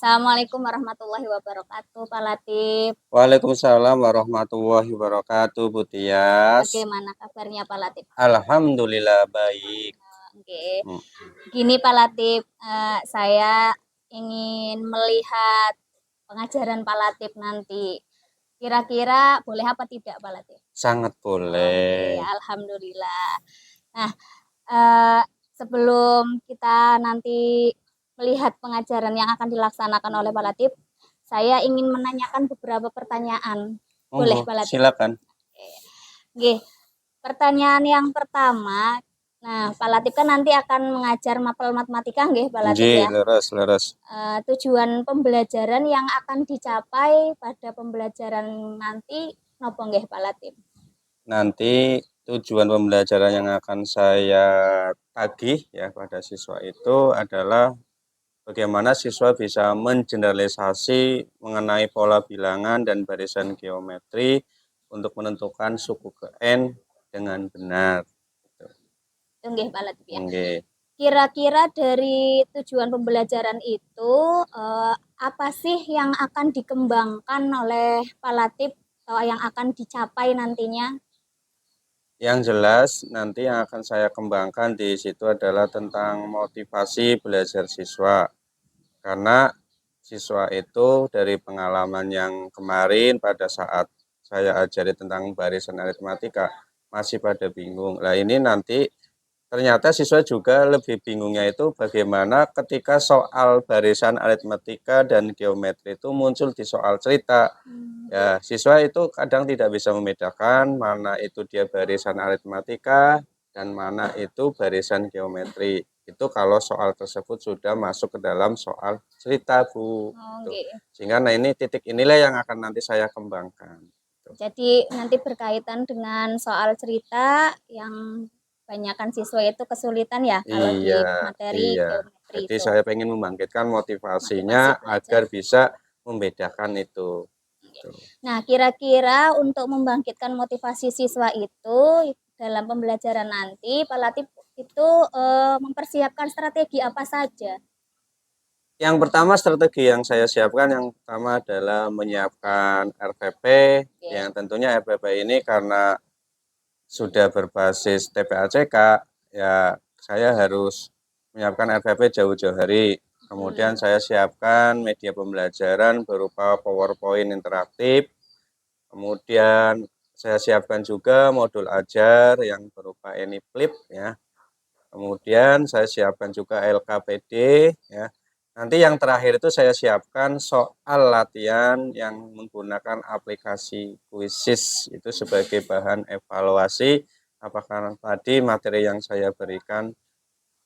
Assalamualaikum warahmatullahi wabarakatuh, Pak Latif. Waalaikumsalam warahmatullahi wabarakatuh, Bu Tias. Bagaimana kabarnya Pak Latif? Alhamdulillah baik. Oke. Hmm. Gini Pak Latif, saya ingin melihat pengajaran Pak Latif nanti. Kira-kira boleh apa tidak Pak Latif? Sangat Oke, boleh. alhamdulillah. Nah, eh, sebelum kita nanti melihat pengajaran yang akan dilaksanakan oleh Pak Latif, saya ingin menanyakan beberapa pertanyaan. Boleh Monggo, Pak Latif? silakan. Oke, pertanyaan yang pertama. Nah, Pak Latif kan nanti akan mengajar mapel matematika, nggih, Pak Latif Nggih, ya. leres. Tujuan pembelajaran yang akan dicapai pada pembelajaran nanti nopo nggih, Pak Latif? Nanti tujuan pembelajaran yang akan saya tagih ya pada siswa itu adalah bagaimana siswa bisa mengeneralisasi mengenai pola bilangan dan barisan geometri untuk menentukan suku ke N dengan benar. Nggih, Pak Latif ya. Nggih. Kira-kira dari tujuan pembelajaran itu apa sih yang akan dikembangkan oleh Pak Latif atau yang akan dicapai nantinya? Yang jelas nanti yang akan saya kembangkan di situ adalah tentang motivasi belajar siswa. Karena siswa itu dari pengalaman yang kemarin pada saat saya ajari tentang barisan aritmatika masih pada bingung. Nah ini nanti ternyata siswa juga lebih bingungnya itu bagaimana ketika soal barisan aritmatika dan geometri itu muncul di soal cerita. Ya, siswa itu kadang tidak bisa membedakan mana itu dia barisan aritmatika dan mana itu barisan geometri. Itu kalau soal tersebut sudah masuk ke dalam soal cerita, Bu. Okay. Sehingga nah ini titik inilah yang akan nanti saya kembangkan. Jadi nanti berkaitan dengan soal cerita yang banyakkan siswa itu kesulitan ya kalau di materi geometri Jadi itu. saya pengen membangkitkan motivasinya agar bisa membedakan itu. Nah, kira-kira untuk membangkitkan motivasi siswa itu dalam pembelajaran nanti, Pak Latif itu mempersiapkan strategi apa saja? Yang pertama strategi yang saya siapkan yang pertama adalah menyiapkan RPP, yang tentunya RPP ini karena sudah berbasis TPACK, ya saya harus menyiapkan RPP jauh-jauh hari. Kemudian saya siapkan media pembelajaran berupa PowerPoint interaktif. Kemudian saya siapkan juga modul ajar yang berupa AnyFlip ya. Kemudian saya siapkan juga LKPD ya. Nanti yang terakhir itu saya siapkan soal latihan yang menggunakan aplikasi Quizzes itu sebagai bahan evaluasi apakah tadi materi yang saya berikan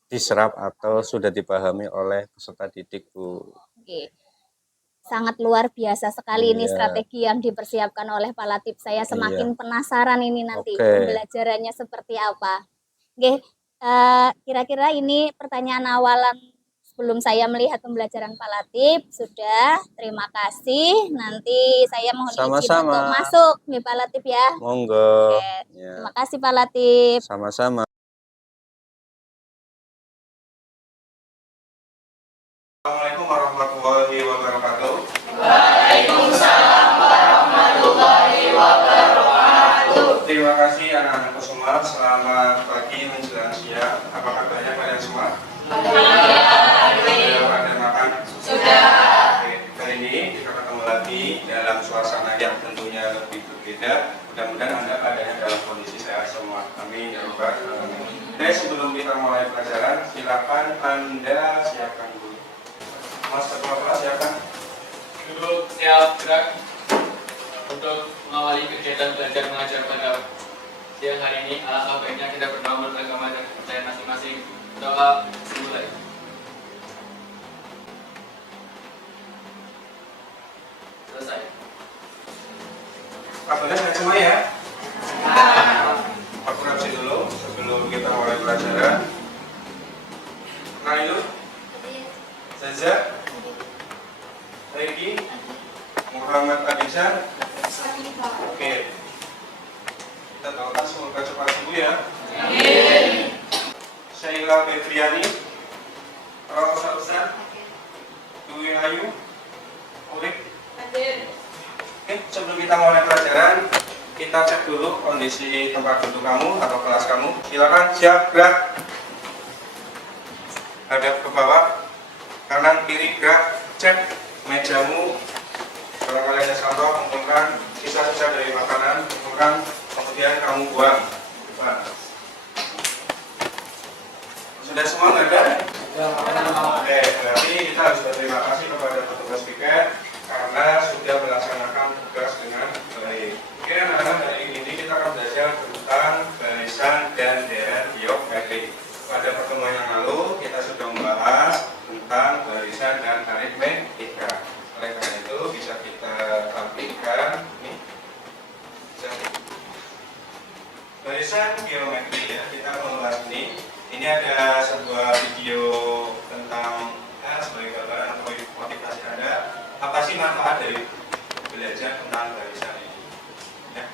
diserap atau sudah dipahami oleh peserta didik, Bu. Oke. Sangat luar biasa sekali ini strategi yang dipersiapkan oleh Pak Latif. Saya semakin penasaran ini nanti pembelajarannya seperti apa. Oke, kira-kira ini pertanyaan awalan sebelum saya melihat pembelajaran Pak Latif. Sudah, terima kasih. Nanti saya mohon izin untuk masuk nih Pak Latif ya. Monggo. Terima kasih Pak Latif. Sama-sama. Assalamualaikum warahmatullahi wabarakatuh. Waalaikumsalam warahmatullahi wabarakatuh. Terima kasih anak-anakku semua. Selamat pagi menjelang siang. Apa kabarnya kalian semua? Sudah pada makan? Sudah. Kali ini kita ketemu lagi dalam suasana yang tentunya lebih berbeda. Mudah-mudahan Anda keadaannya dalam kondisi sehat semua. Amin ya rabbal alamin. Oke, sebelum kita mulai pelajaran, silakan Anda siapkan dulu. Mas ketua kelas silakan. Duduk siap gerak untuk mengawali kegiatan belajar mengajar pada siang hari ini. Alangkah baiknya kita berdoa menurut agama dan kepercayaan masing-masing. Doa dimulai. Selesai. Kabarnya sehat semua ya? Aku reaksi dulu sebelum kita mulai pelajaran. Kenalin dulu. Zaza, Regi, Muhammad Adisa. Oke. Kita doakan semoga cepat sembuh ya. Amin. Syaila Febriani, Rosa Ustaz, Dwi Ayu, Murid? Oke, sebelum kita mulai pelajaran, kita cek dulu kondisi tempat duduk kamu atau kelas kamu. Silakan, siap, gerak. Hadap ke bawah, kanan kiri gerak, cek mejamu. Kalau kalian ada sampah, kumpulkan sisa-sisa dari makanan, kumpulkan, kemudian kamu buang. Nah. Sudah semua nggak ada? Oke, berarti kita harus berterima kasih kepada petugas piket karena sudah melaksanakan tugas dengan baik. Oke, anak-anak, hari ini kita akan belajar tentang barisan dan deret geometri. Pada pertemuan yang lalu kita sudah membahas tentang barisan dan aritmetika. Oleh karena itu bisa kita tampilkan ini. Barisan geometri ya, kita membahas ini. Ini ada sebuah video tentang sebagai gambaran atau motivasi Anda. Apa sih manfaat dari belajar tentang barisan ini? Ya.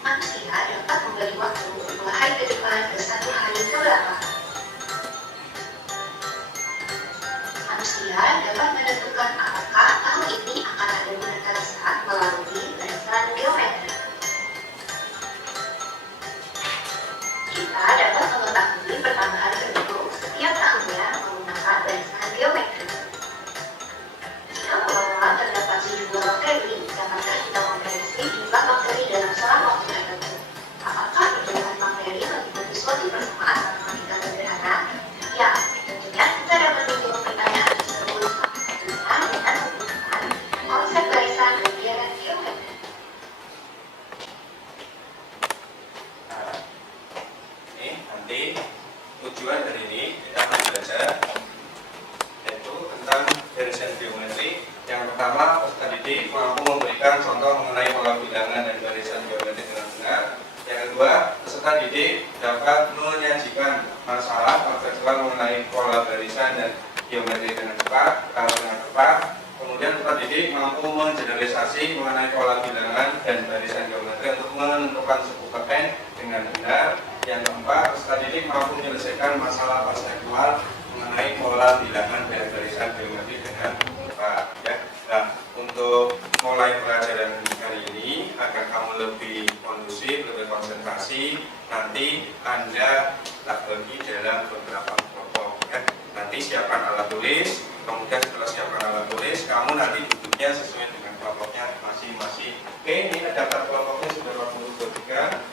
Manusia dapat memberi waktu untuk hari ke depan ke satu hari beberapa. Manusia dapat menentukan apakah tahun ini akan ada bulan Kaisar melalui barisan geometri. Kita dapat mengetahui pertambahan penduduk setiap tahunnya menggunakan barisan geometri. Jika bahwa terdapat sejumlah bakteri, dapatkah kita memprediksi jumlah bakteri dalam selang waktu tertentu? Apakah perjalanan bakteri mengikuti suatu persamaan matematika sederhana? Ya, tentunya kita dapat menjawab pertanyaan tersebut dengan menggunakan konsep barisan dan deret geometri. Nah, ini nanti tujuan dari ini kita akan belajar yaitu tentang barisan geometri. Yang pertama, peserta didik mampu memberikan contoh mengenai pola bilangan dan barisan geometri dengan benar. Yang kedua, peserta didik dapat menyajikan masalah kontekstual mengenai pola barisan dan geometri dengan cepat. Kemudian peserta didik mampu mengeneralisasi mengenai pola bilangan dan barisan geometri untuk menentukan suku paten dengan benar. Yang keempat, peserta didik mampu menyelesaikan masalah kontekstual mengenai pola bilangan dan barisan geometri dengan cepat. Ya. Nah, untuk mulai pelajaran hari ini agar kamu lebih kondusif, lebih konsentrasi, nanti Anda tak bagi dalam beberapa kelompok. Ya. Nanti siapkan alat tulis, kemudian setelah siapkan alat tulis, kamu nanti duduknya sesuai dengan kelompoknya masing-masing. Oke, ini ada daftar kelompoknya sudah 23.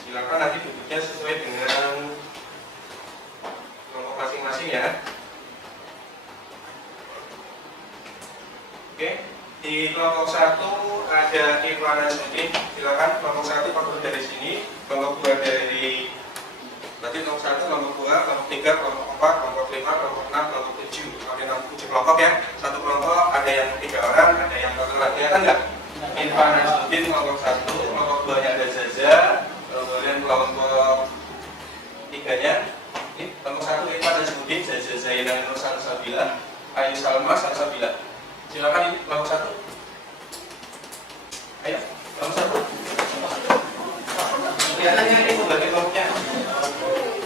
Silakan nanti duduknya sesuai dengan kelompok masing-masing ya. Oke, di kelompok 1 ada Irwan dan Sudin. Silakan kelompok 1 foto dari sini, kelompok 2 dari berarti kelompok 1, kelompok 2, kelompok 3, kelompok 4, kelompok 5, kelompok 6, kelompok 7. Ada 7 kelompok ya. Satu kelompok ada yang 3 orang, ada yang 1 orang. Kelihatan nggak? Irwan dan Sudin kelompok 1, kelompok 2 nya ada Zaza, kemudian kelompok 3 nya ini kelompok 1 Irwan dan Sudin, Zaza Zainal Nur Salsabila, Ayu Salma Salsabila. Silakan ini kelompok 1. Ayo, kelompok 1. Kelihatannya ini sebagai kelompoknya.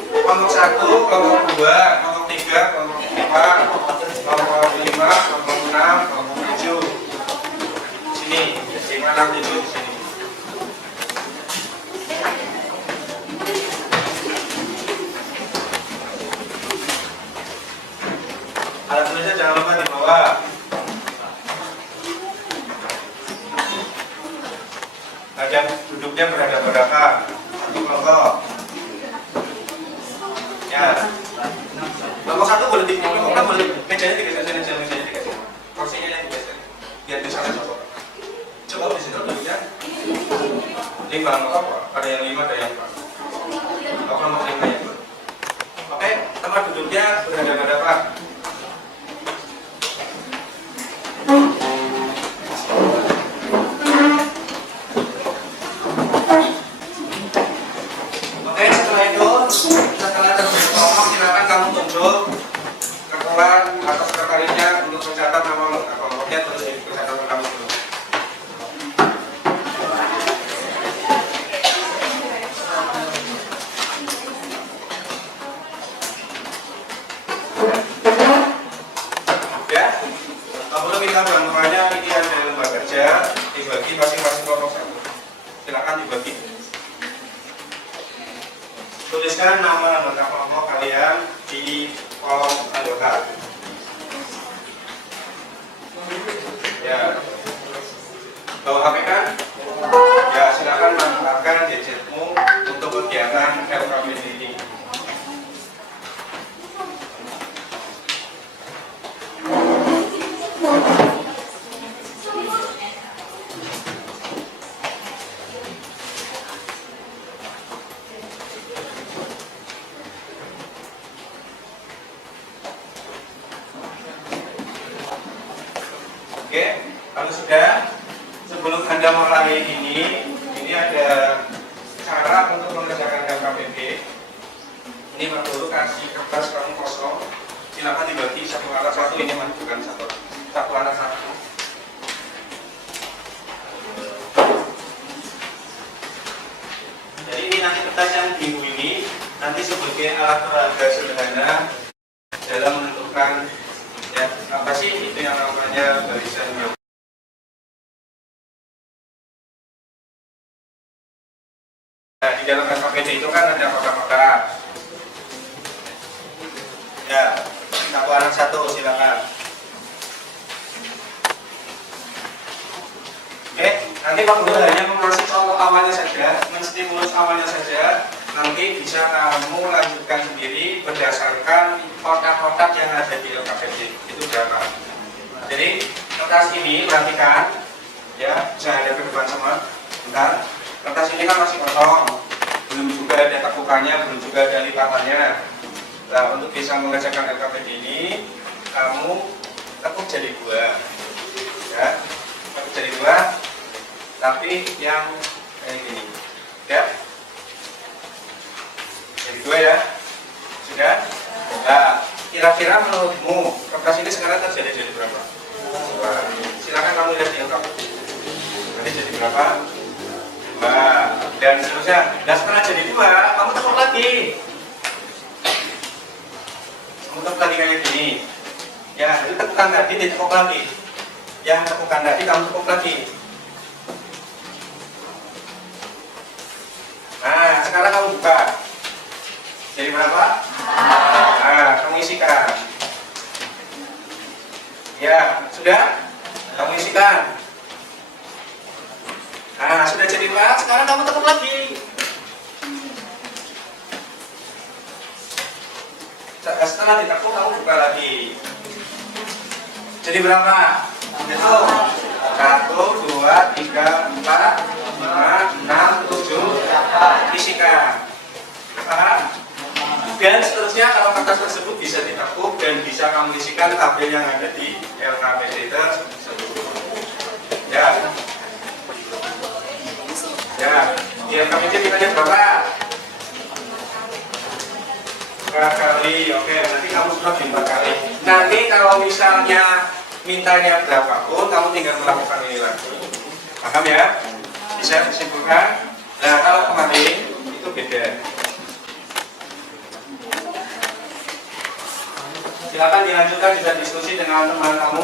Kelompok 1, kelompok 2, kelompok 3, kelompok 4, kelompok 5, kelompok 6, kelompok 7. Sini, di mana itu di sini. Alat tulisnya jangan lupa dibawa. Ada duduknya berhadapan-hadapan. Satu kelompok. Ya. Kelompok 1 boleh kelompok 6 boleh mejanya digeser saja, mejanya digeser. Kursinya yang digeser. Biar bisa cocok. Coba di situ duduknya. 5 apa? Ada yang 5, ada yang 4. Kelompok 5 ya. Oke, tempat duduknya berhadapan-hadapan. Setelah terbit kelompok, silakan kamu tunjuk ke kelas atau sekretarisnya untuk mencatat nama kelompoknya, terus dicatat kamu dulu. silakan dibagi. Tuliskan nama anggota kelompok kalian di kolom anggota. Ya, bawa HP kan? Ya, silakan manfaatkan gadgetmu untuk kegiatan LKPD ini. Oke, kalau sudah, sebelum Anda mulai ini ada cara untuk mengerjakan LKPD. Ini Pak Guru kasih kertas kamu kosong, silakan dibagi satu anak satu, ini bukan satu anak satu. Jadi ini nanti kertas yang biru ini nanti sebagai alat peraga sederhana dalam menentukan ya apa sih itu yang namanya barisan geometri. Nah, di dalam LKPD itu kan ada kotak-kotak. Ya, satu anak satu silakan. Oke, nanti Pak Guru hanya mengasih contoh awalnya saja, menstimulus awalnya saja. Nanti bisa kamu lanjutkan sendiri berdasarkan kotak-kotak yang ada di LKPD itu berapa. Jadi kertas ini perhatikan, ya, bisa ada ke depan semua. Bentar, kertas ini kan masih kosong, belum juga ada tekukannya, belum juga ada lipatannya. Nah, untuk bisa mengerjakan LKPD ini, kamu tekuk jadi dua, ya, tekuk jadi dua, tapi yang kayak gini, ya. Jadi dua ya, sudah. Nah, kira-kira menurutmu kertas ini sekarang terjadi jadi berapa? Dua. Silakan kamu lihat di LKPD. Nanti jadi berapa? Dua. Dan seterusnya. Dan setelah jadi dua, kamu tekuk lagi. Kamu tekuk lagi kayak gini. Ya, itu tekukan tadi ditekuk lagi. Yang tekukan tadi kamu tekuk lagi. Nah, sekarang kamu buka. Jadi berapa? Nah, kamu isikan. Ya, sudah? Kamu isikan. Nah, sudah jadi dua, sekarang kamu tekuk lagi. Setelah ditekuk, kamu buka lagi. Jadi berapa? Itu 1, 2, 3, 4, 5, 6, 7. Isikan. Paham? Dan seterusnya kalau kertas tersebut bisa ditekuk dan bisa kamu isikan tabel yang ada di LKPD tersebut. Ya, ya, di LKPD mintanya berapa? 4 kali, oke. Nanti kamu sudah 4 kali. Nanti kalau misalnya mintanya berapapun, kamu tinggal melakukan ini lagi. Paham ya? Bisa disimpulkan. Nah, kalau kemarin itu beda. Silakan dilanjutkan, bisa diskusi dengan teman kamu.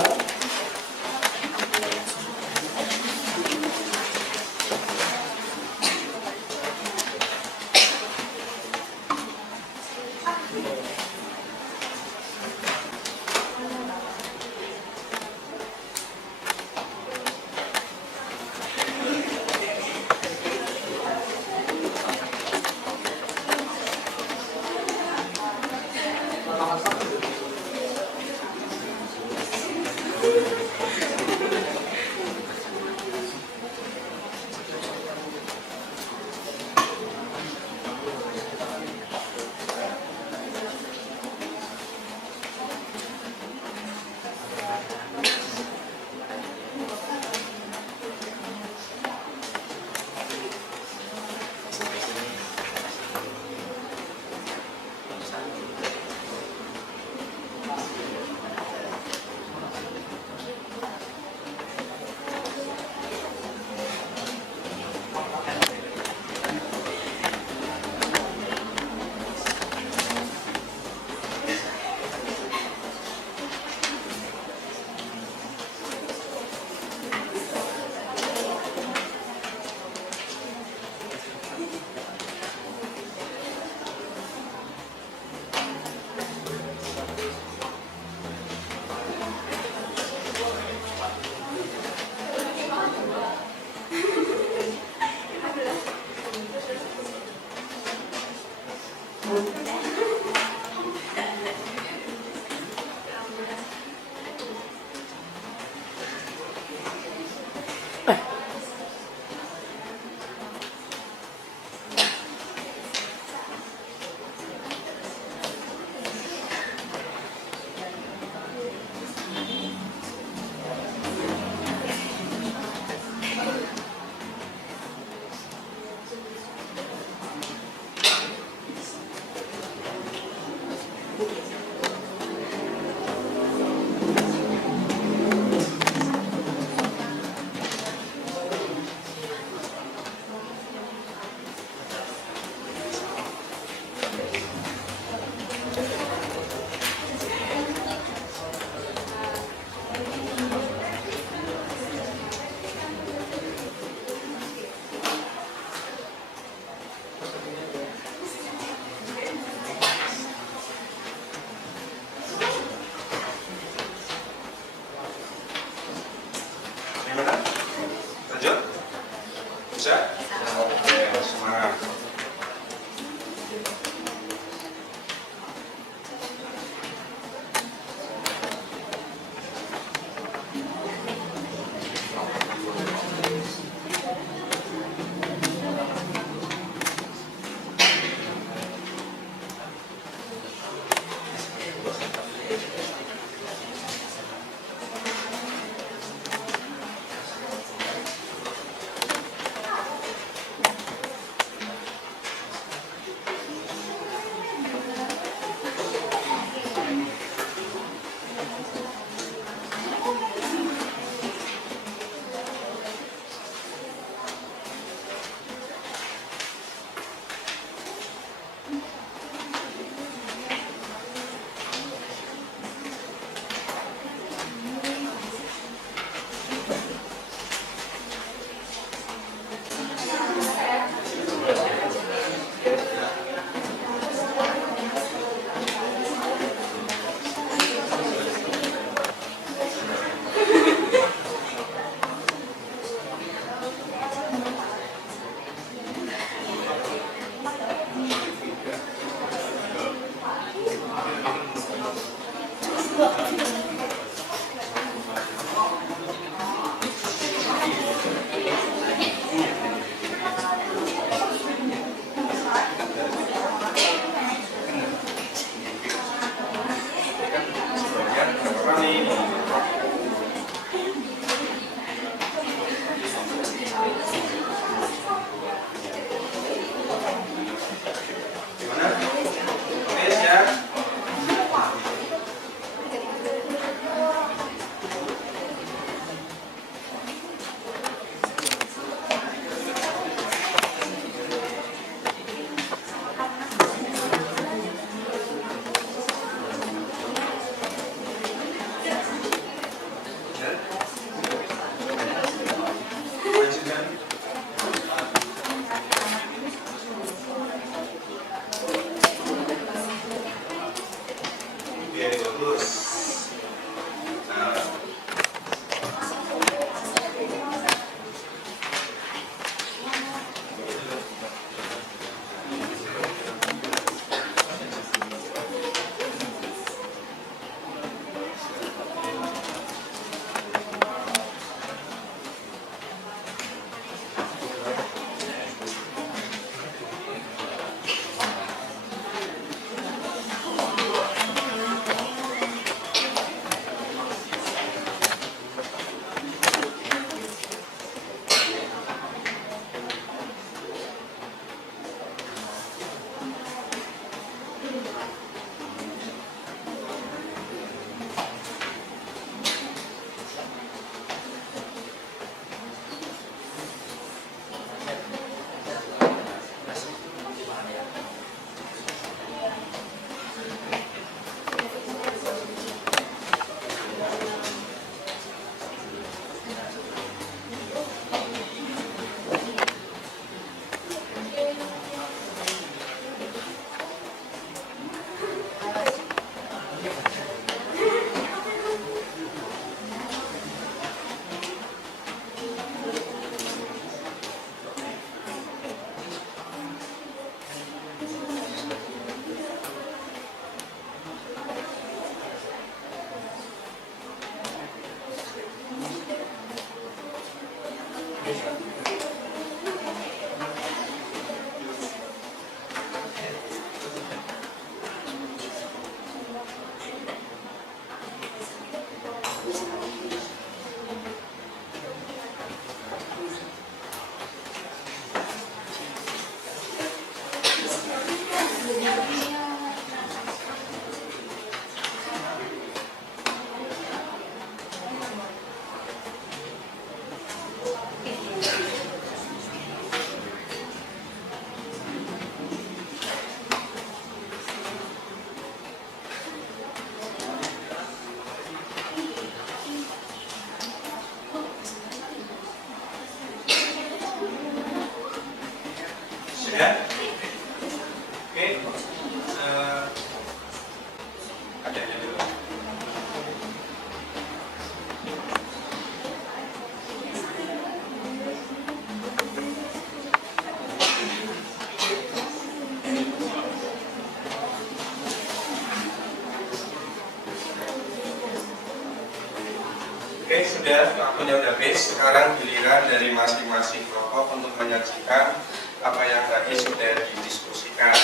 Oke, sudah waktunya udah habis. Sekarang giliran dari masing-masing kelompok untuk menyajikan apa yang tadi sudah didiskusikan.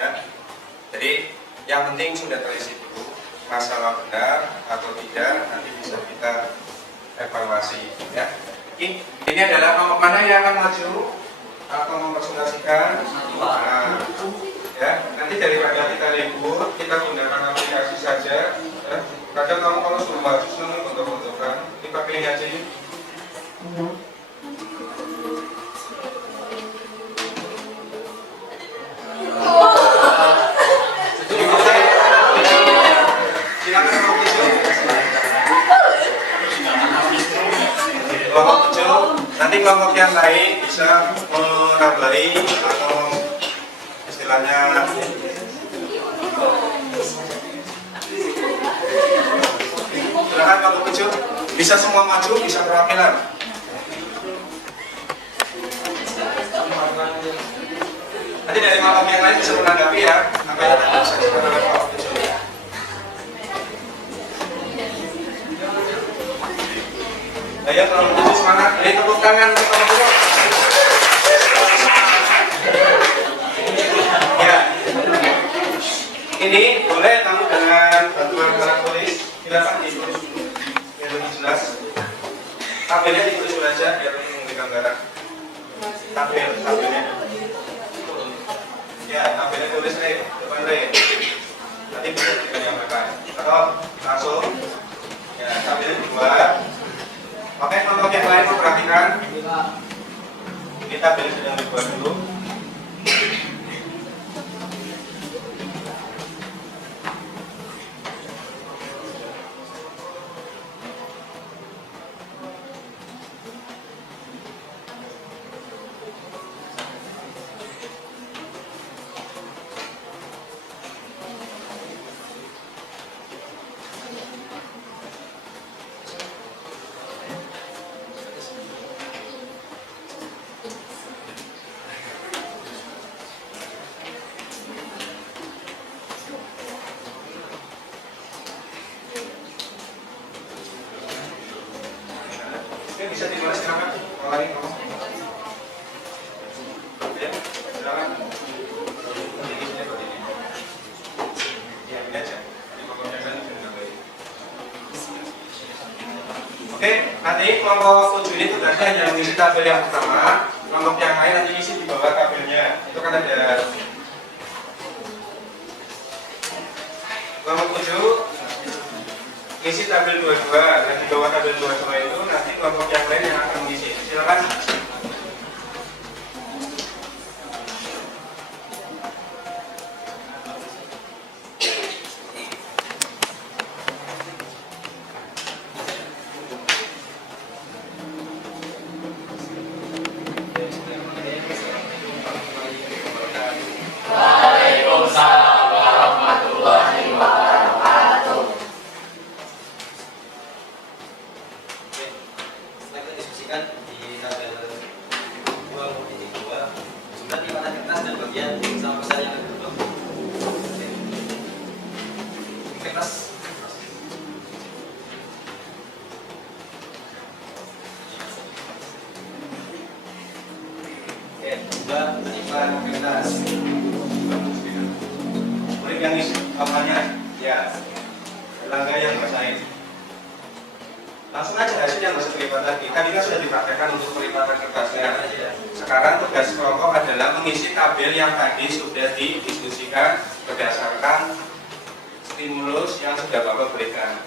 Ya. Jadi yang penting sudah terisi dulu. Masalah benar atau tidak nanti bisa kita evaluasi. Ya. Ini adalah kelompok mana yang akan maju atau mempresentasikan. Nah, ya. Nanti daripada kita ribut, kita gunakan aplikasi saja. Ya. Kadang kamu kalau suruh maju senang foto-fotokan, dipakai ini aja yuk. Silakan kelompok 7. Kelompok 7, nanti kelompok yang lain bisa menambahi atau istilahnya silakan kalau kecil bisa semua maju, bisa perwakilan. Nanti dari kelompok yang lain bisa menanggapi ya apa yang tadi saya sampaikan oleh kelompok kecil. Ayo kelompok kecil semangat, beri tepuk tangan untuk kelompok kecil. Ya, ini boleh kamu dengan bantuan alat tulis. Silakan ditulis biar lebih jelas. Tabelnya ditulis dulu aja biar lebih memberi gambaran. Tabelnya. Ya, tabelnya tulis depan nanti bisa digambarkan. Atau langsung. Ya, tabelnya dibuat. Oke, kelompok yang lain memperhatikan. Ini tabelnya sedang dibuat dulu. Bisa ditulis silakan. Kalau lain ngomong. Ya, silakan. Ya, ini aja. Oke, nanti kelompok 7 ini tugasnya hanya mengisi tabel yang pertama. Kelompok yang lain nanti isi di bawah tabelnya. Itu kan ada kelompok 7 isi tabel 22 dan di bawah tabel 22 itu nanti kelompok yang lain yang akan mengisi. Silakan. Waalaikumsalam warahmatullahi wabarakatuh. Setelah kita diskusikan di tabel 2.2 sudah di mana kertas dan bagian sama pesan yang ada. Kertas. Oke, coba menimpa kertas. Boleh yang isi apanya? Ya, Erlangga yang bacain. Langsung aja hasilnya nggak usah terlibat lagi. Tadi kan sudah dipraktekkan untuk pelipatan kertasnya. Sekarang tugas kelompok adalah mengisi tabel yang tadi sudah didiskusikan berdasarkan stimulus yang sudah Bapak berikan.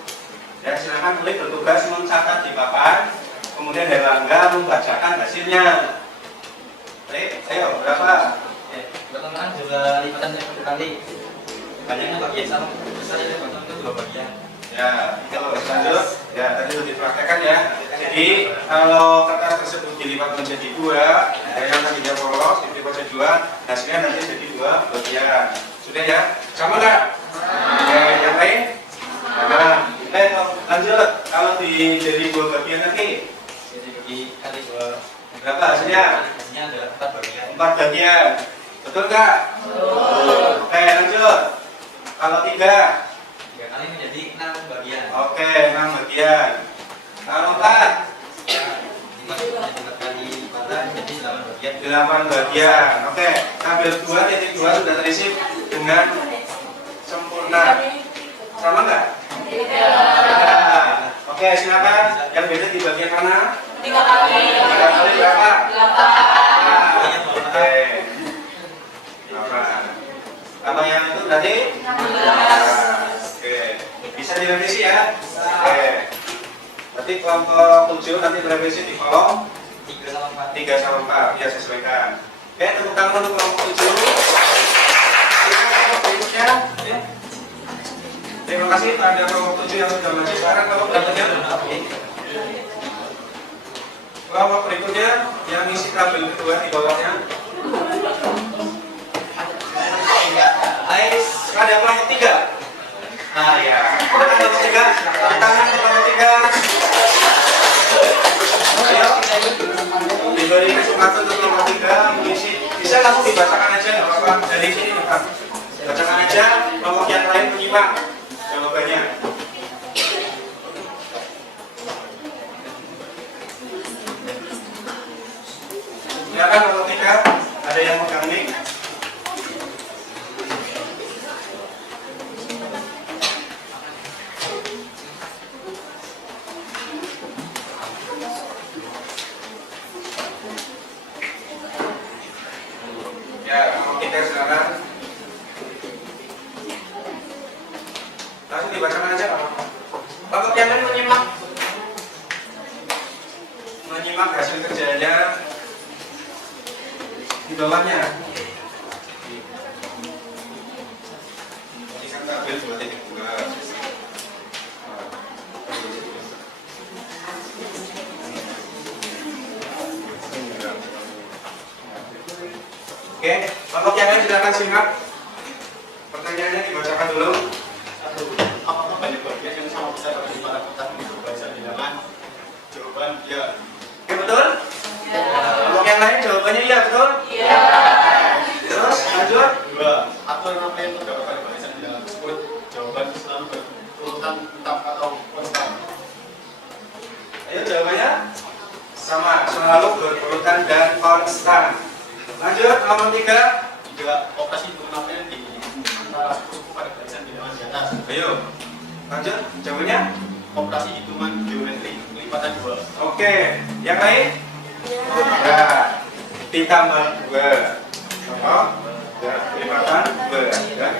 Ya, silakan mulai bertugas mencatat di papan, kemudian Erlangga membacakan hasilnya. Baik, ayo berapa? Pertemuan juga lipatan yang satu kali. Banyaknya bagian sama besarnya dipotong ke 2 bagian. Ya, kalau lanjut, ya tadi sudah dipraktekkan ya. Jadi kalau kertas tersebut dilipat menjadi 2, yang tadinya polos dilipat menjadi 2, hasilnya nanti jadi 2 bagian. Sudah ya? Sama nggak? Ya, yang lain? Nah, lanjut. Kalau jadi 2 bagian nanti, Jadi bagi kali 2 berapa hasilnya? hasilnya ada 4 bagian. 4 bagian. Betul nggak? Betul. Oke, lanjut. Kalau 3, 3 kali menjadi 6 bagian. oke, 6 bagian. Kalau 4. 4 kali lipatan jadi 8 bagian. 8 bagian. Oke, tabel 2.2 sudah terisi dengan sempurna. Sama nggak? Tidak. Oke, silakan. Yang beda di bagian mana? 3 kali. 3 kali berapa? 8. Oke. 8. Kalau yang itu berarti? 16. Oke. Bisa direvisi ya? Oke. Berarti kelompok 7 nanti direvisi di kolom 3 sama 4. 3 sama 4. Ya, sesuaikan. Oke, tepuk tangan untuk kelompok 7. Kelompok berikutnya. Ya. Terima kasih pada kelompok 7 yang sudah maju. Sekarang kelompok berikutnya. Kelompok berikutnya yang isi tabel kedua di bawahnya. Ada kelompok 3. Nah ya, ada kelompok 3. Tangan ke kelompok 3. Ayo, diberi kesempatan untuk kelompok 3 mengisi. Bisa langsung dibacakan aja, nggak apa-apa. Dari sini depan. Bacakan aja, kelompok yang lain menyimak jawabannya. Silakan kelompok 3. Ada yang megang mic? Ya, kelompok 3 silakan. Langsung dibacakan aja Pak. Kelompok yang lain menyimak hasil kerjanya di bawahnya. Ini kan tabel 2.2. Oke, kelompok yang lain silakan simak. Pertanyaannya dibacakan dulu. Apakah banyak bagian yang sama besar dari para kotak untuk barisan bilangan? Jawaban ya. Oke, betul? Kelompok yang lain jawabannya iya, betul? Iya. Terus lanjut. 2. Atur apa yang terdapat pada barisan bilangan tersebut? Jawaban selalu berurutan tetap atau konstan. Ayo jawabannya sama, selalu berurutan dan konstan. Lanjut, nomor 3. 3. Operasi hitungan apa yang antara suku pada barisan bilangan di atas? Ayo, lanjut, jawabannya. Operasi hitungan geometri lipatan 2. Oke, yang lain? Ya, ditambah 2. Oh, ya, lipatan 2. Ya.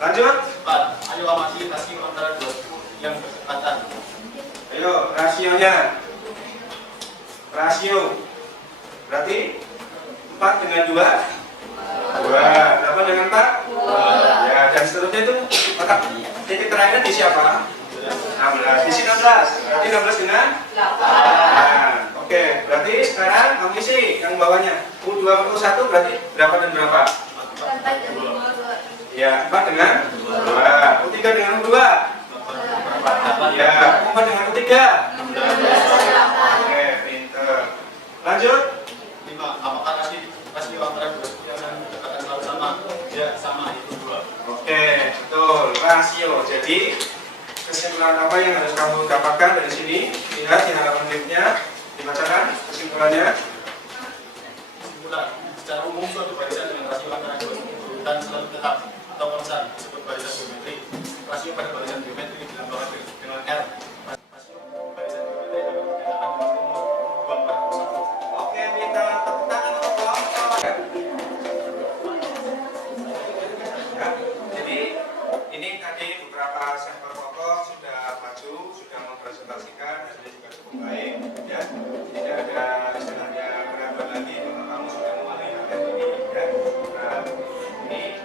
Lanjut. 4. Ayo amati rasio antara dua suku yang berdekatan. Ayo, rasionya. Rasio. Berarti 4 dengan 2? 2. 8 dengan 4? 2. Ya, dan seterusnya itu titik terakhir di siapa? 16. Di sini 16. Berarti 16 dengan 8. Oke, berarti sekarang kamu isi yang bawahnya. U21 berarti berapa dan berapa? Ya, 4 dengan 2. U3 dengan U2? Ya, U4 dengan U3? Oke, pinter. Lanjut. 5. Apakah rasio antara dua suku yang berdekatan selalu sama? Ya, sama, itu 2. Oke, betul. Rasio. Jadi, kesimpulan apa yang harus kamu dapatkan dari sini? Lihat di halaman berikutnya. Dibacakan kesimpulannya. Kesimpulan, secara umum suatu barisan dengan rasio antara dua suku berurutan selalu tetap atau konstan disebut barisan geometri. Rasio pada barisan geometri dilambangkan dengan R. Rasio barisan geometri dapat dikatakan dengan umum 2/1. Oke, minta tepuk tangan untuk kelompok. Ya, jadi ini tadi beberapa sampel pokok sudah maju, sudah mempresentasikan, hasilnya juga cukup baik. Ya, tidak ada istilahnya keraguan lagi bahwa kamu sudah memahami materi ini. Ya. Nah, ini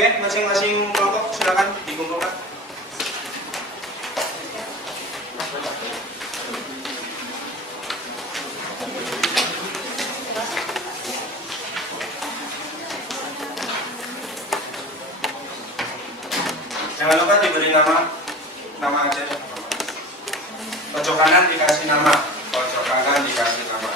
Oke, masing-masing kelompok silakan dikumpulkan. Jangan lupa diberi nama aja. Pojok kanan dikasih nama, pojok kanan dikasih nama.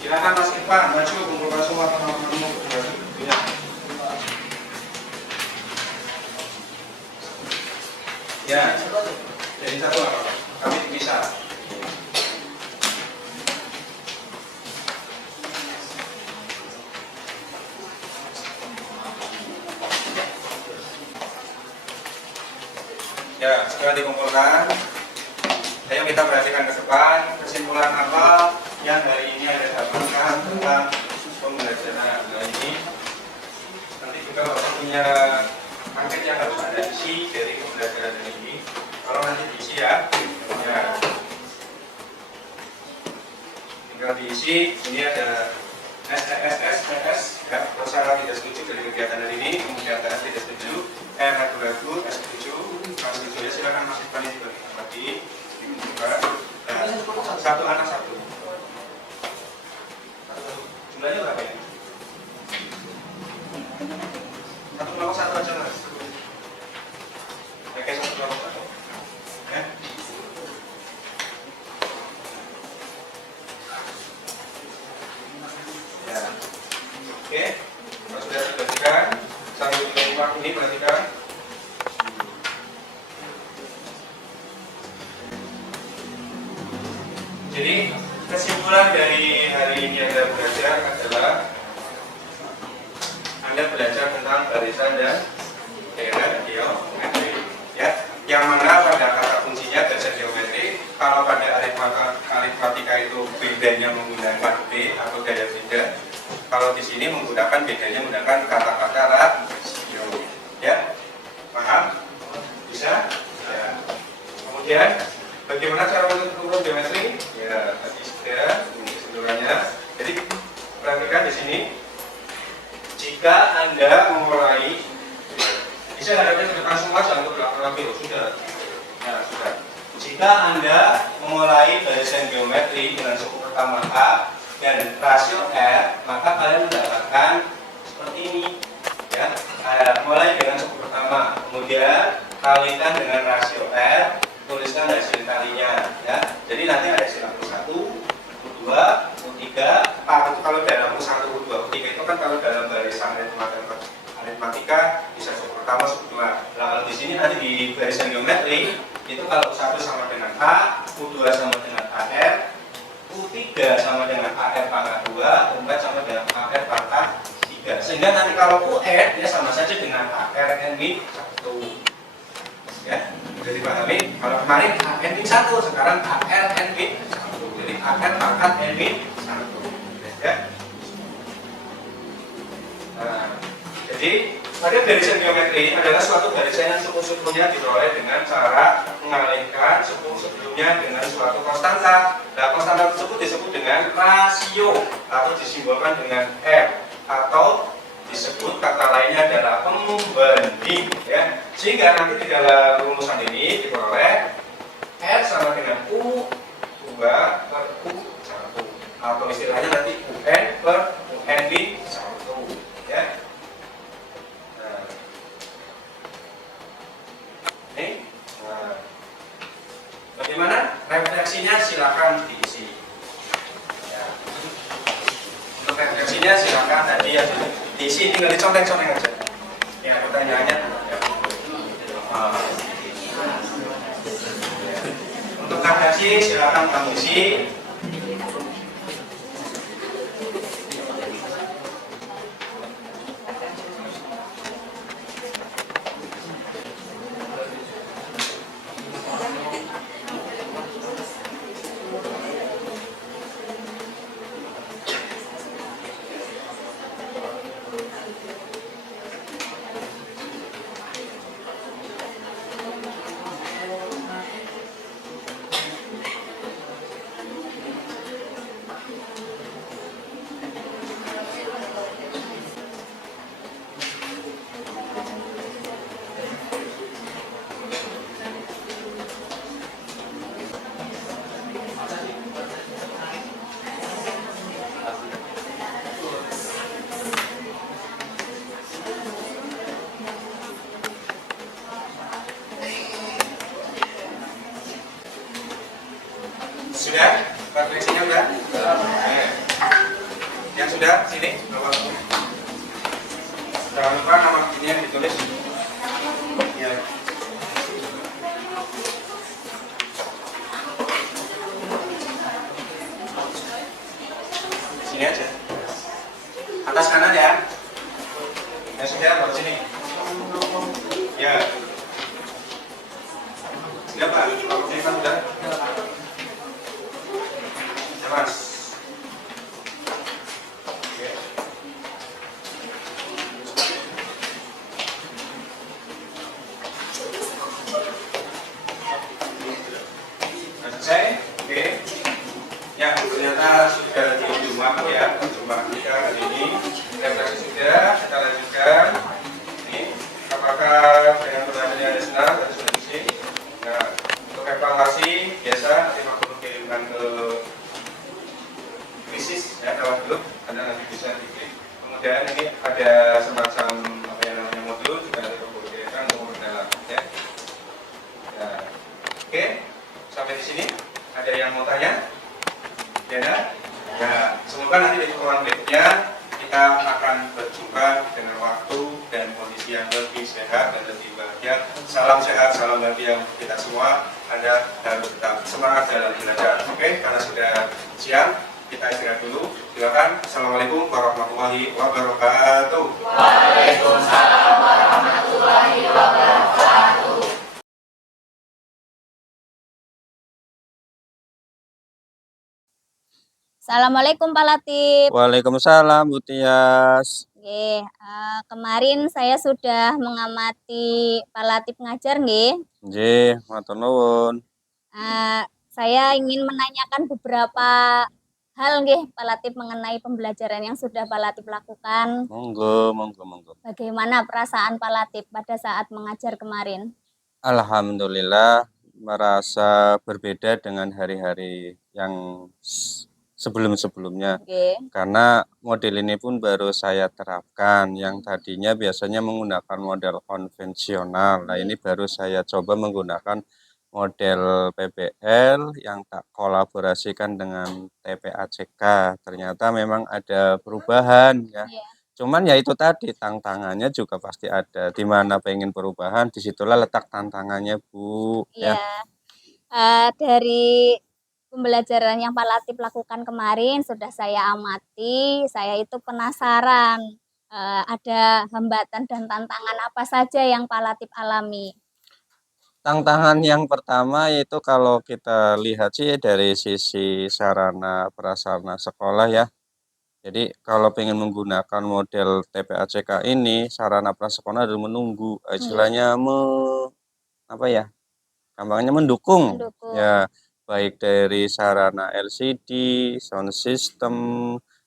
Silakan Mas Irfan, maju kumpulkan semua teman-temanmu. Ya, jadi satu apa? Kami bisa. Ya, setelah dikumpulkan, ayo kita perhatikan ke depan. Kesimpulan apa yang hari ini ada dapatkan tentang pembelajaran hari ini? Nanti juga Bapak punya angket yang harus Anda isi dari pembelajaran ini. Kalau nanti diisi ya, tinggal diisi. Ini ada STS, ya, persyarat tidak setuju dari kegiatan hari ini, kemudian TS tidak setuju, ragu-ragu, setuju, kalau setuju ya silakan masukkan ini bagi satu anak satu. Jumlahnya berapa ya? Satu kelompok satu aja Mas. Oke, satu kelompok satu. Ya. Ya. Oke. Kalau sudah diperhatikan, sambil menyimak ini perhatikan. Jadi kesimpulan dari hari ini Anda belajar adalah Anda belajar tentang barisan dan daerah geometri, ya. Yang mana pada kata kuncinya barisan geometri, kalau pada aritmatika itu bedanya menggunakan B atau gaya beda. Kalau di sini menggunakan bedanya menggunakan kata-kata rasio, ya. Paham? Bisa? Ya. Kemudian bagaimana cara mengukur geometri? Ya, tadi sudah ini kesimpulannya. Jadi perhatikan di sini. Jika Anda memulai, bisa hadapnya ke depan semua, jangan ke belakang lagi. Sudah. Ya, sudah. Jika Anda memulai barisan geometri dengan suku pertama A dan rasio R, maka kalian mendapatkan seperti ini. Ya, mulai dengan suku pertama, kemudian kalikan dengan rasio R, tuliskan hasil kalinya. Ya, jadi nanti ada hasil 1, 2, 3, itu kalau dalam 1, 2, 3 itu kan kalau dalam barisan aritmatika bisa suku pertama, suku 2. Nah, kalau di sini nanti di barisan geometri itu kalau U1 sama dengan A, U2 sama dengan AR, U3 sama dengan AR pangkat 2, U4 sama dengan AR pangkat 3. Sehingga nanti kalau UN dia sama saja dengan AR NB 1. Ya, jadi dipahami. Kalau kemarin AN 1, sekarang AR NB 1. Jadi AR pangkat NB 1. Ya. Nah, jadi pada barisan geometri adalah suatu barisan yang suku-sukunya diperoleh dengan cara mengalihkan suku sebelumnya dengan suatu konstanta. Nah, konstanta tersebut disebut dengan rasio atau disimbolkan dengan R, atau disebut kata lainnya adalah pembanding, ya. Sehingga nanti di dalam rumusan ini diperoleh R sama dengan U2 per U1, atau istilahnya nanti UN per UNB 1, ya. Nah, ini, bagaimana refleksinya? Silakan diisi. Ya. Untuk refleksinya silakan tadi ya diisi, tinggal dicontek-contek aja. Ya, pertanyaannya. Ya. Untuk refleksi silakan kamu isi. sudah? Sini. Jangan lupa nama ini yang ditulis. Ya. Sini aja. Atas kanan ya. Ya sudah, baru sini. Ya. Sudah Pak, kalau ini kan sudah. Ya Mas. Oke. Sudah selesai? Oke. Ya, ternyata sudah di rumah ya, perjumpaan kita hari ini. Referensi sudah, kita lanjutkan. Ini, apakah dengan pertanyaannya ada senang dan sudah di sini? Nah, untuk evaluasi biasa nanti Pak Guru kirimkan ke krisis ya dalam grup, Anda nanti bisa diklik. Kemudian ini ada semacam apa yang namanya modul juga nanti Pak Guru kirimkan untuk memperdalam ya. Ya. Oke, sampai di sini ada yang mau tanya? Ya, ya, semoga nanti di pertemuan berikutnya kita akan berjumpa dengan waktu dan kondisi yang lebih sehat dan lebih bahagia. Salam sehat, salam bahagia untuk kita semua. Anda harus tetap semangat dalam belajar. Oke, karena sudah siang, kita istirahat dulu. Silakan. Assalamualaikum warahmatullahi wabarakatuh. Waalaikumsalam warahmatullahi wabarakatuh. Assalamualaikum Pak Latif. Waalaikumsalam Bu Tias. Nggih, kemarin saya sudah mengamati Pak Latif ngajar nggih. Nggih, matur nuwun. Saya ingin menanyakan beberapa hal nggih Pak Latif mengenai pembelajaran yang sudah Pak Latif lakukan. Monggo, monggo, monggo. Bagaimana perasaan Pak Latif pada saat mengajar kemarin? Alhamdulillah merasa berbeda dengan hari-hari yang sebelum-sebelumnya. Oke. Karena model ini pun baru saya terapkan. Yang tadinya biasanya menggunakan model konvensional. Nah, ini baru saya coba menggunakan model PBL yang tak kolaborasikan dengan TPACK. Ternyata memang ada perubahan ya. Iya. Cuman ya itu tadi, tantangannya juga pasti ada. Di mana pengen perubahan, disitulah letak tantangannya, Bu. Iya. Ya. Dari pembelajaran yang Pak Latif lakukan kemarin sudah saya amati, saya itu penasaran ada hambatan dan tantangan apa saja yang Pak Latif alami. Tantangan yang pertama yaitu kalau kita lihat sih dari sisi sarana prasarana sekolah ya. Jadi kalau pengen menggunakan model TPACK ini, sarana prasekolah harus menunggu, istilahnya apa ya? Gampangnya mendukung. Mendukung. Ya, baik dari sarana LCD, sound system,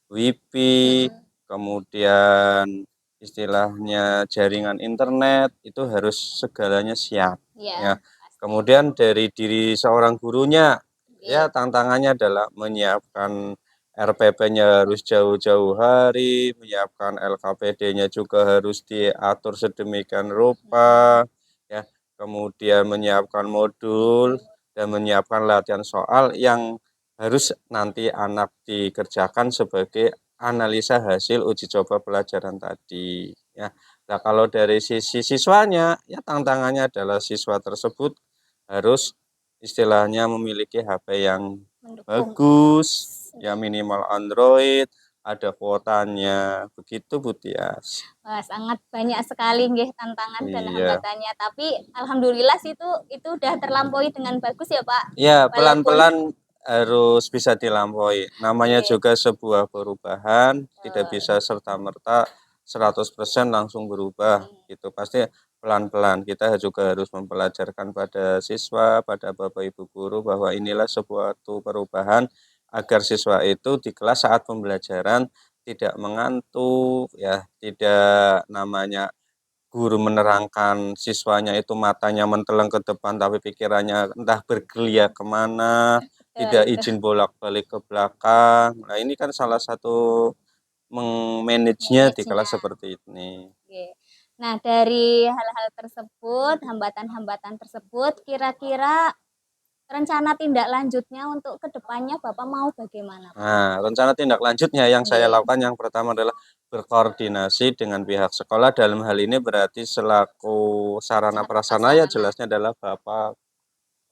WiFi, kemudian istilahnya jaringan internet itu harus segalanya siap. Iya. Ya. Kemudian dari diri seorang gurunya, ya Iya. tantangannya adalah menyiapkan RPP-nya harus jauh-jauh hari, menyiapkan LKPD-nya juga harus diatur sedemikian rupa, ya. Kemudian menyiapkan modul dan menyiapkan latihan soal yang harus nanti anak dikerjakan sebagai analisa hasil uji coba pelajaran tadi, ya. Nah, kalau dari sisi siswanya, ya tantangannya adalah siswa tersebut harus istilahnya memiliki HP yang Mendukung. bagus, ya minimal Android, ada kuotanya, begitu Bu Tias. Wah, sangat banyak sekali nggih tantangan dan Iya. hambatannya, tapi alhamdulillah sih itu udah terlampaui dengan bagus ya Pak. Ya, Walaupun pelan-pelan harus bisa dilampaui. Namanya Oke. juga sebuah perubahan, tidak bisa serta-merta 100% langsung berubah. Itu pasti pelan-pelan. Kita juga harus mempelajarkan pada siswa, pada Bapak Ibu guru bahwa inilah sebuah perubahan agar siswa itu di kelas saat pembelajaran tidak mengantuk, ya, tidak namanya guru menerangkan siswanya itu matanya menteleng ke depan tapi pikirannya entah bergeliat kemana, tidak izin bolak-balik ke belakang. Nah, ini kan salah satu mengmanage-nya di kelas Manage-nya. seperti ini. Oke. Nah, dari hal-hal tersebut, hambatan-hambatan tersebut, kira-kira rencana tindak lanjutnya untuk kedepannya Bapak mau bagaimana, Pak? Nah, rencana tindak lanjutnya yang saya Nggih. lakukan yang pertama adalah berkoordinasi dengan pihak sekolah. Dalam hal ini berarti selaku sarana prasarana ya jelasnya adalah Bapak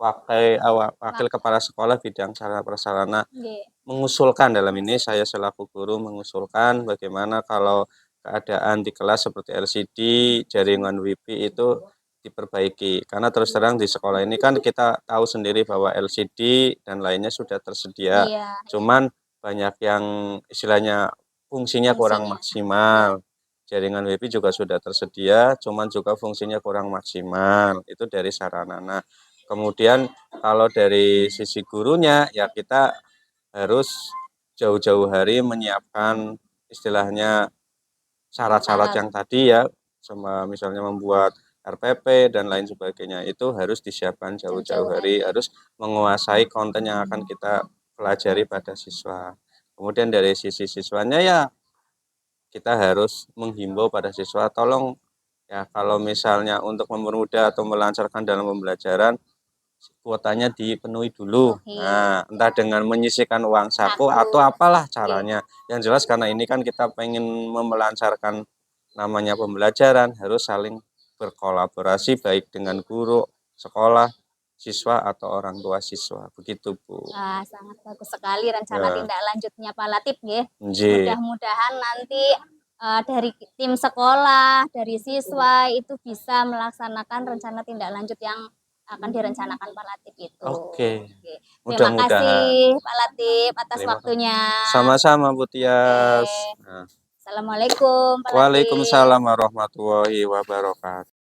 Wakil Kepala Sekolah bidang sarana prasarana Nggih. mengusulkan, dalam ini saya selaku guru mengusulkan bagaimana kalau keadaan di kelas seperti LCD, jaringan WiFi itu diperbaiki. Karena terus terang di sekolah ini kan kita tahu sendiri bahwa LCD dan lainnya sudah tersedia. Iya. Cuman banyak yang istilahnya fungsinya kurang maksimal. Jaringan WiFi juga sudah tersedia, cuman juga fungsinya kurang maksimal. Itu dari sarana. Nah, kemudian kalau dari sisi gurunya ya kita harus jauh-jauh hari menyiapkan istilahnya syarat-syarat yang tadi ya, sama misalnya membuat RPP dan lain sebagainya, itu harus disiapkan jauh-jauh hari, harus menguasai konten yang akan kita pelajari pada siswa. Kemudian dari sisi siswanya ya kita harus menghimbau pada siswa, tolong ya kalau misalnya untuk mempermudah atau melancarkan dalam pembelajaran, kuotanya dipenuhi dulu. Nah, entah dengan menyisihkan uang saku atau apalah caranya. Yang jelas karena ini kan kita pengen melancarkan namanya pembelajaran, harus saling berkolaborasi baik dengan guru, sekolah, siswa atau orang tua siswa. Begitu, Bu. Wah, sangat bagus sekali rencana Ya. tindak lanjutnya Pak Latif nggih. Nggih. Mudah-mudahan nanti dari tim sekolah, dari siswa itu bisa melaksanakan rencana tindak lanjut yang akan direncanakan Pak Latif itu. Oke. Oke. Terima Mudah-mudahan. kasih Pak Latif atas Terima kasih. waktunya. Sama-sama, Bu Tias. Oke. Nah. Assalamualaikum Pak Latif. Waalaikumsalam warahmatullahi wabarakatuh.